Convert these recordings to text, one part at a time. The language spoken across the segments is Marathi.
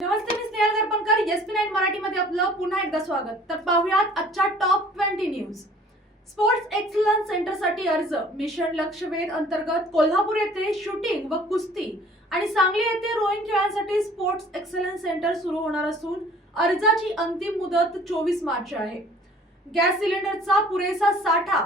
नमस्ते, मी स्नेहल गरपणकर. SP9 मराठीमध्ये आपलं पुन्हा एकदा स्वागत. तर पाहूयात आजच्या टॉप 20 न्यूज. स्पोर्ट्स एक्सलन्स सेंटरसाठी अर्ज. मिशन लक्षवेध अंतर्गत कोल्हापूर येथे शूटिंग व कुस्ती आणि सांगली येथे रोईंग खेळांसाठी स्पोर्ट्स एक्सलन्स सेंटर सुरू होणार असून अर्जाची अंतिम मुदत 24 मार्च आहे. गॅस सिलेंडरचा पुरेसा साठा.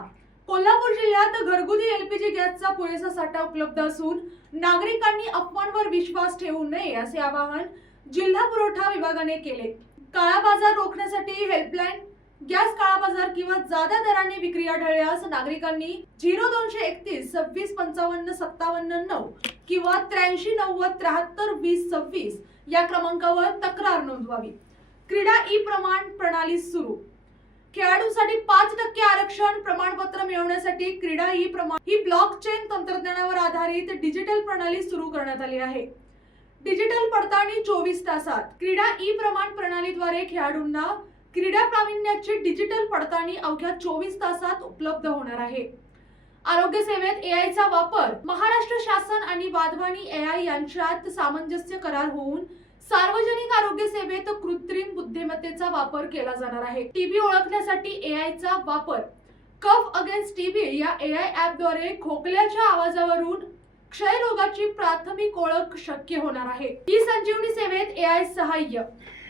कोल्हापूर जिल्ह्यात घरगुती LPG गॅसचा पुरेसा साठा उपलब्ध असून नागरिकांनी अफवांवर विश्वास ठेवू नये असे आवाहन जिल्हा पुरवठा विभागाने केले. काळा बाजार रोखण्यासाठी हेल्पलाईन. गॅस काळा बाजार किंवा जादा दराने विक्री आढळल्यास नागरिकांनी 0231 26 55 57 9 किंवा 83 90 73 20 26 या क्रमांकावर तक्रार नोंदवावी. क्रीडा प्रमाण प्रणाली सुरू. खेळाडूंसाठी 5% आरक्षण. प्रमाणपत्र मिळवण्यासाठी क्रीडा प्रमाण ही ब्लॉकचेन तंत्रज्ञानावर आधारित डिजिटल प्रणाली सुरू करण्यात आली आहे. डिजिटल पडताळणी 24 तासात. क्रीडा प्रमाण प्रणालीद्वारे खेळाडूंना क्रीडा प्रावीण्याची डिजिटल पडताळणी अवघ्या 24 तासात उपलब्ध होणार आहे. आरोग्य सेवेत AI चा वापर. महाराष्ट्र शासन आणि वाधवानी AI यांच्यात सामंजस्य करार होऊन सार्वजनिक आरोग्य सेवेत कृत्रिम बुद्धिमत्तेचा वापर केला जाणार आहे. TB ओळखण्यासाठी AI चा वापर. कफ अगेन्स्ट TB या AI ॲपद्वारे खोकल्याच्या आवाजावरून क्षयरोगाची प्राथमिक ओळख शक्य होणार आहे. संजीवनी सेवेत AI सहाय्य.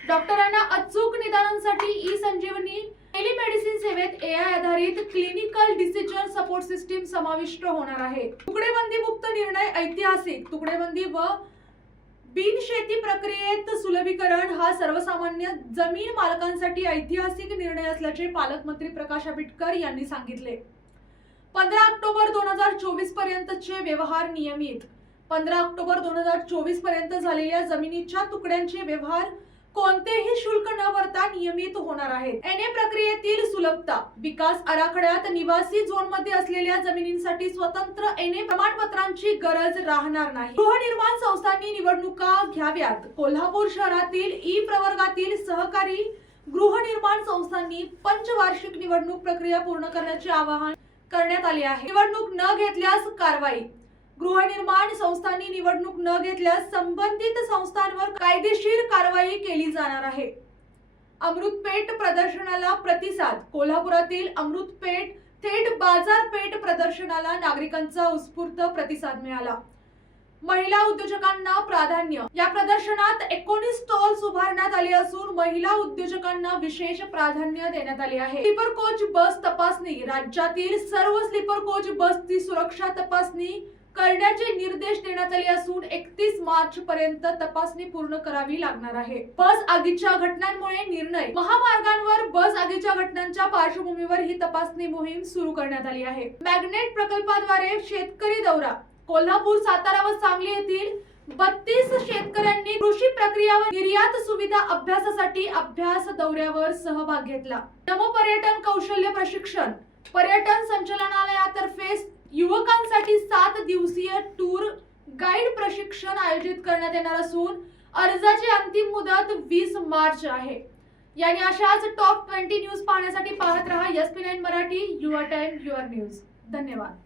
डॉक्टरांना अचूक निदानांसाठी संजीवनी टेलिमेडिसिन सेवेत AI आधारित क्लिनिकल डिसिजन सपोर्ट सिस्टीम समाविष्ट होणार आहे. तुकडेबंदी मुक्त निर्णय ऐतिहासिक. तुकडेबंदी व बिनशेती प्रक्रियेत सुलभीकरण हा सर्वसामान्य जमीन मालकांसाठी ऐतिहासिक निर्णय असल्याचे पालकमंत्री प्रकाश आंबेडकर यांनी सांगितले. 15 ऑक्टोबर 2024 पर्यंतचे व्यवहार नियमित. 15 ऑक्टोबर 2024 पर्यंत झालेल्या जमिनीच्या तुकड्यांचे व्यवहार कोणतेही शुल्क न भरता नियमित होणार आहेत. NA प्रक्रियेतील सुलभता. विकास आराखड्यात निवासी झोनमध्ये असलेल्या जमिनींसाठी स्वतंत्र NA प्रमाणपत्रांची गरज राहणार नाही. गृहनिर्माण संस्थांनी निवडणुका घ्याव्यात. कोल्हापूर शहरातील प्रवर्गातील सहकारी गृहनिर्माण संस्थांनी पंचवार्षिक निवडणूक प्रक्रिया पूर्ण करण्याचे आवाहन करण्यात आले आहे. निवडणूक न घेतल्यास कारवाई. गृहनिर्माण संस्थांनी निवडणूक न घेतल्यास संबंधित संस्थांवर कायदेशीर कारवाई केली जाणार आहे. अमृतपेठ प्रदर्शनाला प्रतिसाद. कोल्हापुरातील अमृतपेठ थेट बाजारपेठ प्रदर्शनाला नागरिकांचा उत्स्फूर्त प्रतिसाद मिळाला. महिला उद्योजकांना प्राधान्य. या प्रदर्शनात 19 स्टॉल्स उभारण्यात आले असून महिला उद्योजकांना विशेष प्राधान्य देण्यात आले आहे. स्लीपर कोच बस तपासणी. राज्यातील सर्व स्लीपर कोच बसची सुरक्षा तपासणी करण्याचे निर्देश देण्यात आले असून 31 मार्च पर्यंत तपासणी पूर्ण करावी लागणार आहे. बस आगीच्या घटनांमुळे निर्णय. महामार्गांवर बस आगीच्या घटनांच्या पार्श्वभूमीवर ही तपासणी मोहीम सुरू करण्यात आली आहे. मॅग्नेट प्रकल्पाद्वारे शेतकरी दौरा. कोल्हापूर, सातारा व सांगली येथील 32 शेतकऱ्यांनी कृषी प्रक्रिया व निर्यात सुविधा अभ्यासासाठी अभ्यास दौऱ्यावर सहभाग घेतला. नमो पर्यटन कौशल्य प्रशिक्षण. पर्यटन संचालनालयातर्फे युवकांसाठी 7 दिवसीय टूर गाईड प्रशिक्षण आयोजित करण्यात येणार असून अर्जाची अंतिम मुदत 20 मार्च आहे. याने अशाच टॉप 20 न्यूज पाहण्यासाठी पाहत रहा SP9 Marathi. Your time your news. धन्यवाद.